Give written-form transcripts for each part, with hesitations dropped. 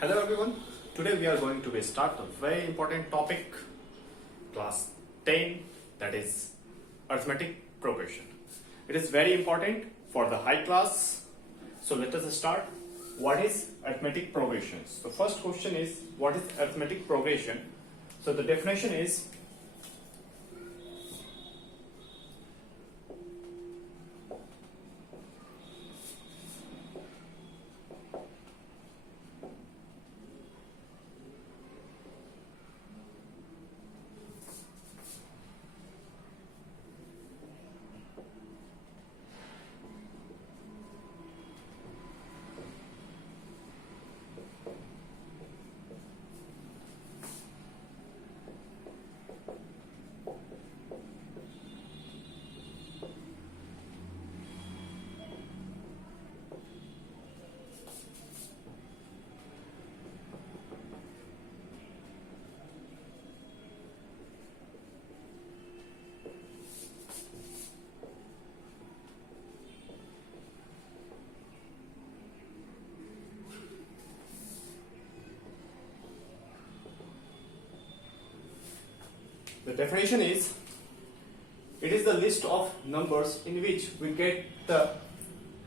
Hello everyone, today we are going to start a very important topic, class 10, that is arithmetic progression. It is very important for the high class. So let us start. What is arithmetic progression? The first question is, what is arithmetic progression? So the definition is, the definition is, it is the list of numbers in which we get the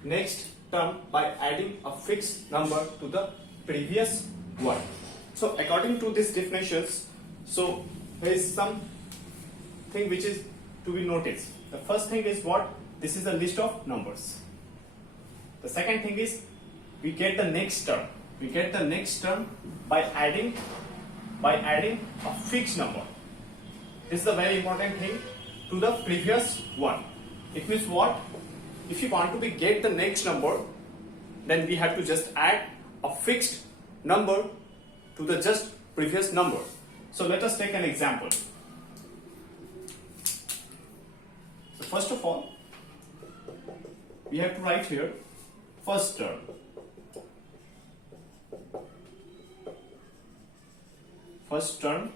next term by adding a fixed number to the previous one. So according to these definitions, so there is something which is to be noticed. The first thing is what? This is a list of numbers. The second thing is, we get the next term. We get the next term by adding a fixed number. This is a very important thing to the previous one. It means what? If you want to get the next number, then we have to just add a fixed number to the just previous number. So let us take an example. So first of all, we have to write here first term. First term.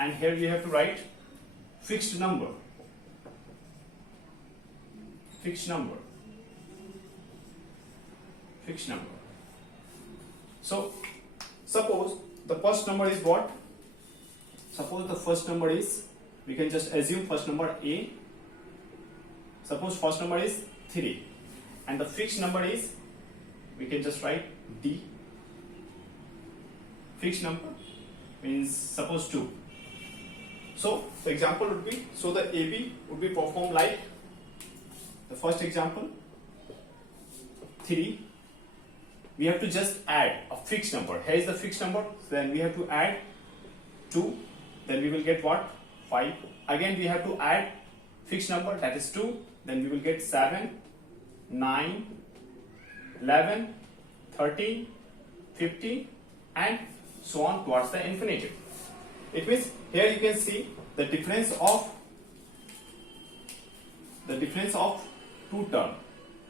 And here we have to write fixed number. Fixed number. Fixed number. So suppose the first number is what? Suppose the first number is, we can just assume first number A. Suppose first number is 3. And the fixed number is, we can just write D. Fixed number means suppose 2. So the example would be, so the AB would be performed like the first example, 3. We have to just add a fixed number. Here is the fixed number, then we have to add 2, then we will get what? 5. Again we have to add fixed number, that is 2, then we will get 7, 9, 11, 13, 15 and so on towards the infinitive. It means here you can see the difference of two term,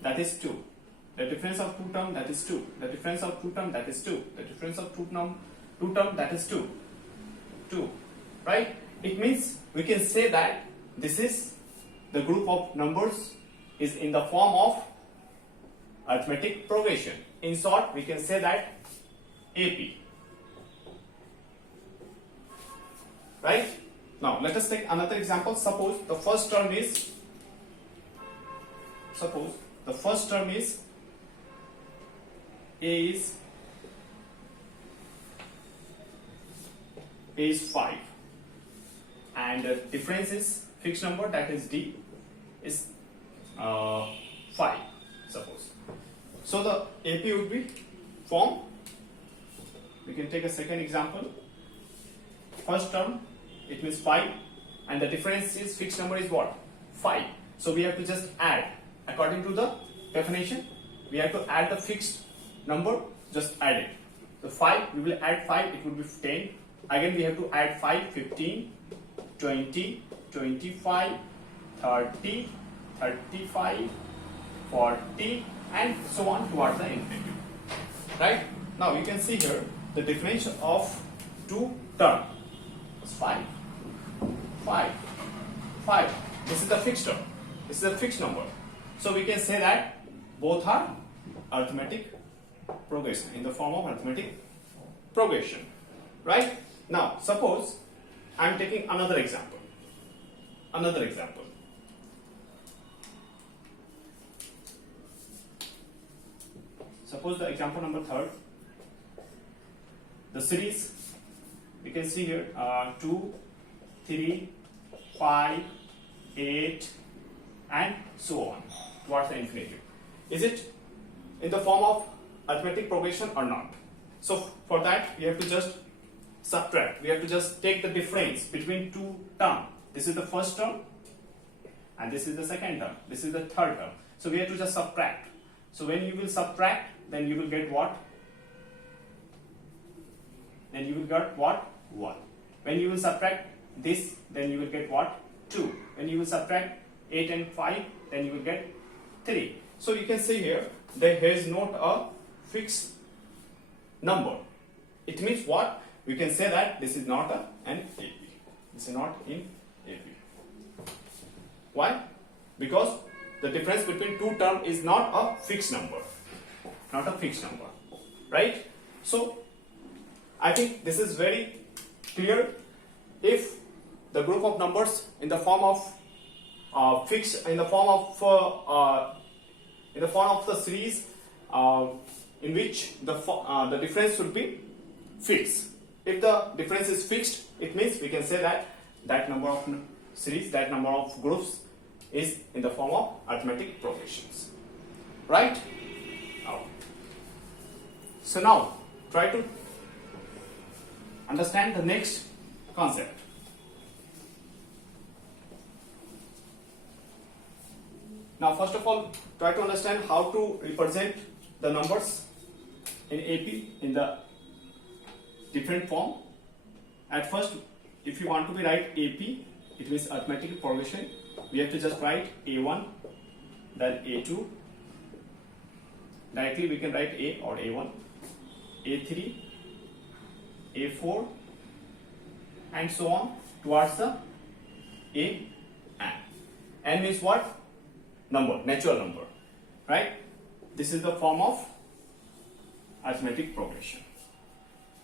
that is 2. The difference of two term, that is 2. The difference of two term, that is 2. The difference of two term, that is 2. 2. Right? It means we can say that this is the group of numbers is in the form of arithmetic progression. In short, we can say that AP. Right? Now let us take another example. Suppose the first term is, A is 5 and the difference is fixed number, that is D, is 5, suppose. So the AP would be formed. We can take a second example. First term, it means 5 and the difference is fixed number is what? 5. So we have to just add, according to the definition, we have to add the fixed number, just add it. So 5, we will add 5, it would be 10. Again we have to add 5, 15, 20, 25, 30, 35, 40 and so on towards the infinitive. Right? Now you can see here the difference of two terms. 5, 5, 5. This is the fixed term. This is a fixed number. So we can say that Both are arithmetic progression, in the form of arithmetic progression. Right? Now, suppose I am taking another example. Another example. Suppose the example number 3rd. The series, you can see here 2, 3, 5, 8, and so on towards the infinity. Is it in the form of arithmetic progression or not? So for that we have to just subtract. We have to just take the difference between two terms. This is the first term and this is the second term. This is the third term. So we have to just subtract. So when you will subtract, then you will get what? Then you will get what? 1. When you will subtract this, then you will get what? 2. When you will subtract 8 and 5, then you will get 3. So you can see here, there is not a fixed number. It means what? We can say that this is not an AP. This is not in AP. Why? Because the difference between two terms is not a fixed number. Not a fixed number. Right? So, I think this is very clear. If the group of numbers in the form of in the form of the series in which the difference should be fixed. If the difference is fixed, it means we can say that that number of series, that number of groups is in the form of arithmetic progressions. Right? So now try to understand the next concept. Now first of all, try to understand how to represent the numbers in AP in the different form. At first, if you want to be write AP, it means arithmetic progression, we have to just write A1, then A2. Directly we can write A or A1, A3, A4, and so on towards the A n. N means what? Number, natural number, right? This is the form of arithmetic progression,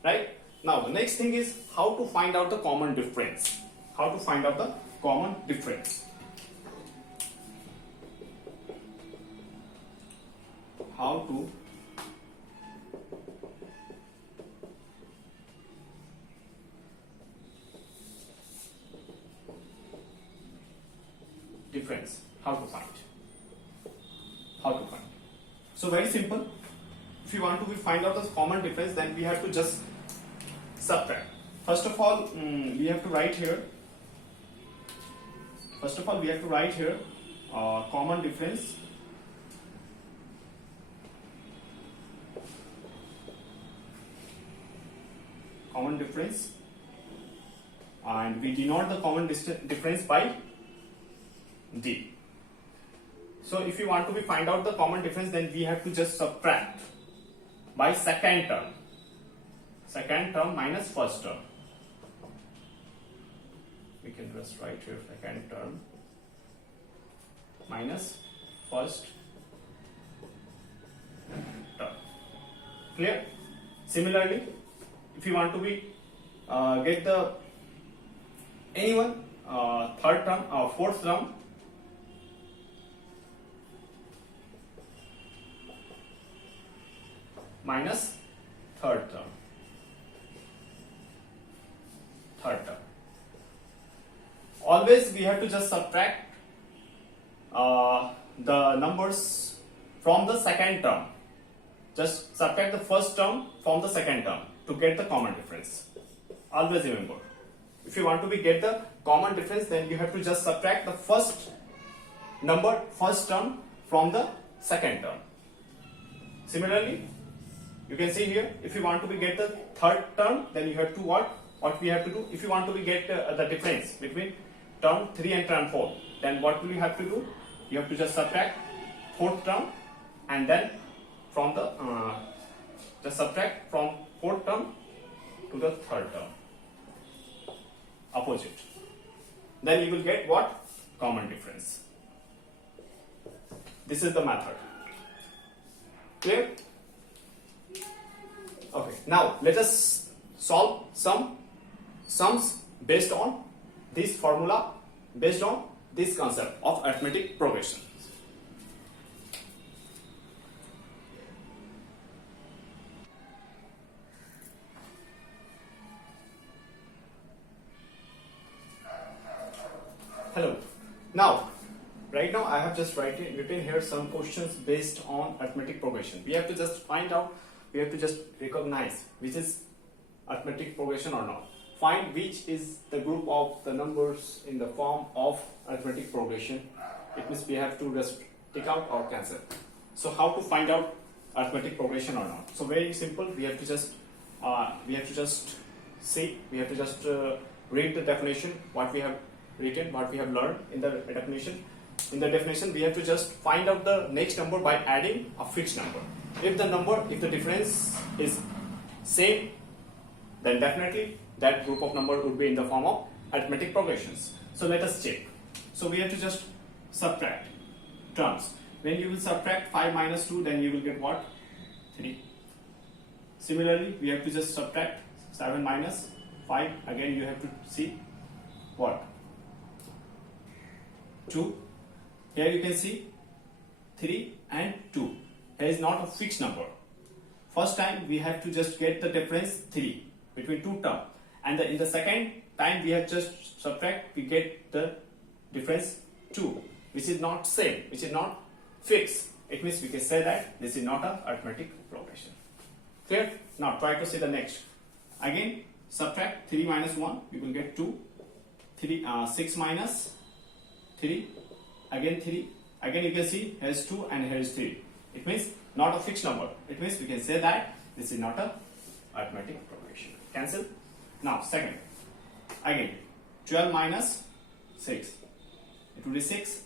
right? Now the next thing is how to find out the common difference. How to find out the common difference. How to difference. How to find. How to find. So very simple. If you want to find out the common difference, then we have to just subtract. First of all, we have to write here. First of all, we have to write here common difference. Common difference, and we denote the common difference by D. So if you want to find out the common difference, then we have to just subtract by second term. Second term minus first term. We can just write here second term minus first term. Clear? Similarly, if you want to get the anyone third term or fourth term, minus third term. Third term. Always we have to just subtract the numbers from the second term. Just subtract the first term from the second term to get the common difference. Always remember. If you want to get the common difference, then you have to just subtract the first term from the second term. Similarly, you can see here, if you want to get the third term, then you have to what we have to do? If you want to get the difference between term 3 and term 4, then what will you have to do? You have to just subtract fourth term and then from the just subtract from fourth term to the third term. Opposite. Then you will get what? Common difference. This is the method. Clear? Okay, now let us solve some sums based on this formula, based on this concept of arithmetic progression. Hello. Now, right now I have just written here some questions based on arithmetic progression. We have to just find out, we have to just recognize which is arithmetic progression or not. Find which is the group of the numbers in the form of arithmetic progression. It means we have to just take out or cancel. So how to find out arithmetic progression or not? So very simple. We have to just see. We have to just read the definition. What we have written, what we have learned in the definition. In the definition, we have to just find out the next number by adding a fixed number. If the difference is same, then definitely that group of number would be in the form of arithmetic progressions. So let us check. So we have to just subtract terms. When you will subtract 5 minus 2, then you will get what? 3. Similarly, we have to just subtract 7 minus 5. Again, you have to see what? 2. Here you can see 3 and 2. Here is not a fixed number. First time we have to just get the difference 3 between two terms, and in the second time we have just subtract, we get the difference 2, which is not same, which is not fixed. It means we can say that this is not a arithmetic progression. Clear? Now try to see the next. Again, subtract 3 minus 1, we will get 2. 6 minus 3, again 3. Again you can see here is 2 and here is 3. It means not a fixed number. It means we can say that this is not a arithmetic progression. Cancel. Now second. Again 12 minus 6. It will be 6.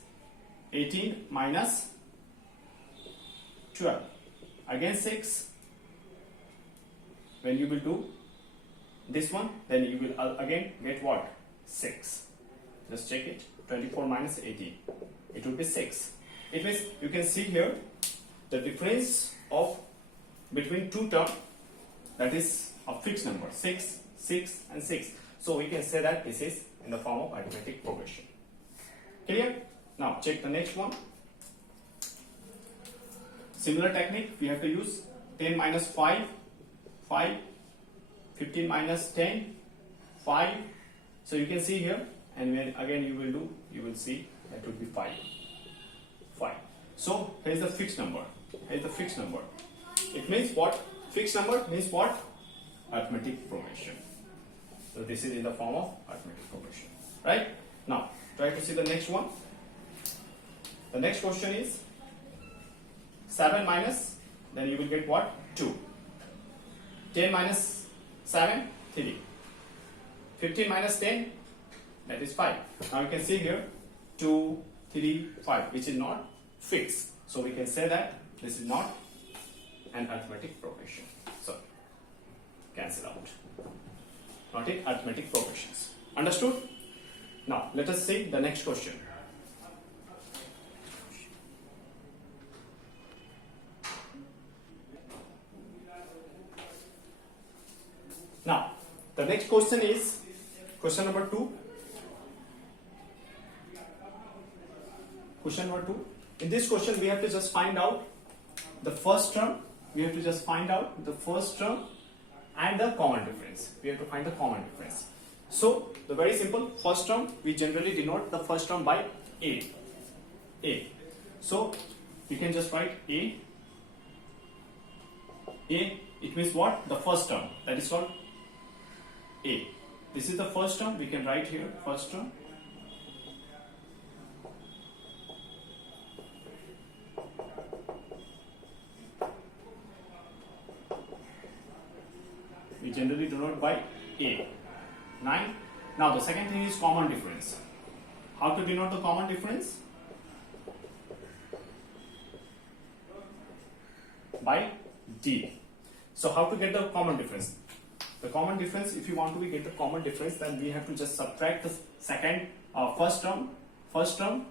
18 minus 12. Again 6. When you will do this one, then you will again get what? 6. Just check it. 24 minus 18. It will be 6. It means you can see here the difference of between two terms, that is a fixed number, 6, 6 and 6. So we can say that this is in the form of arithmetic progression. Clear? Now check the next one. Similar technique we have to use. 10 minus 5, 5. 15 minus 10, 5. So you can see here, and when again you will do, you will see that would be 5. 5. So here is the fixed number. Here is the fixed number. It means what? Fixed number means what? Arithmetic progression. So this is in the form of arithmetic progression. Right? Now try to see the next one. The next question is 7 minus, then you will get what? 2. 10 minus 7, 3. 15 minus 10, that is 5. Now you can see here 2, 3, 5, which is not fixed. So we can say that this is not an arithmetic progression. So cancel out. Not in arithmetic progressions. Understood? Now let us see the next question. Now the next question is question number 2. Question number 2. In this question, we have to just find out the first term. We have to just find out the first term and the common difference. We have to find the common difference. So, the very simple first term, we generally denote the first term by A. A. So, you can just write A. A, it means what? The first term. That is called A. This is the first term. We can write here first term. We generally denote by A. 9. Now the second thing is common difference. How to denote the common difference? By D. So how to get the common difference? The common difference, if you want to get the common difference, then we have to just subtract the first term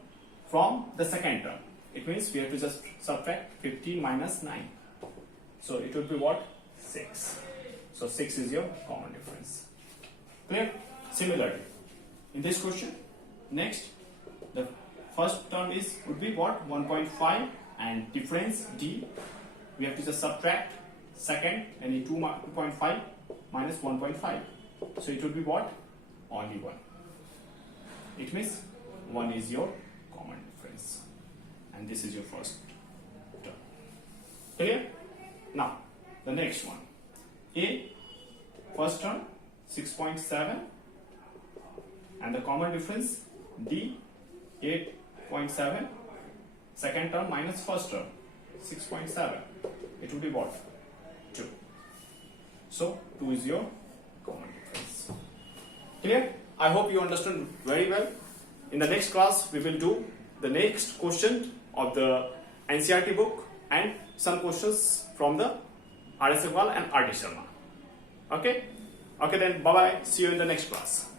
from the second term. It means we have to just subtract 15 minus 9. So it would be what? 6. So 6 is your common difference. Clear? Similarly, in this question, next, the first term would be what? 1.5 and difference D. We have to just subtract second, and 2.5 minus 1.5. So it would be what? Only 1. It means 1 is your common difference. And this is your first term. Clear? Now, the next one. A, first term, 6.7. And the common difference, D, 8.7. Second term minus first term, 6.7. It would be what? 2. So 2 is your common difference. Clear? I hope you understood very well. In the next class, we will do the next question of the NCERT book and some questions from the R.S. Agrawal and R.D. Sharma. Okay? Okay then, bye-bye. See you in the next class.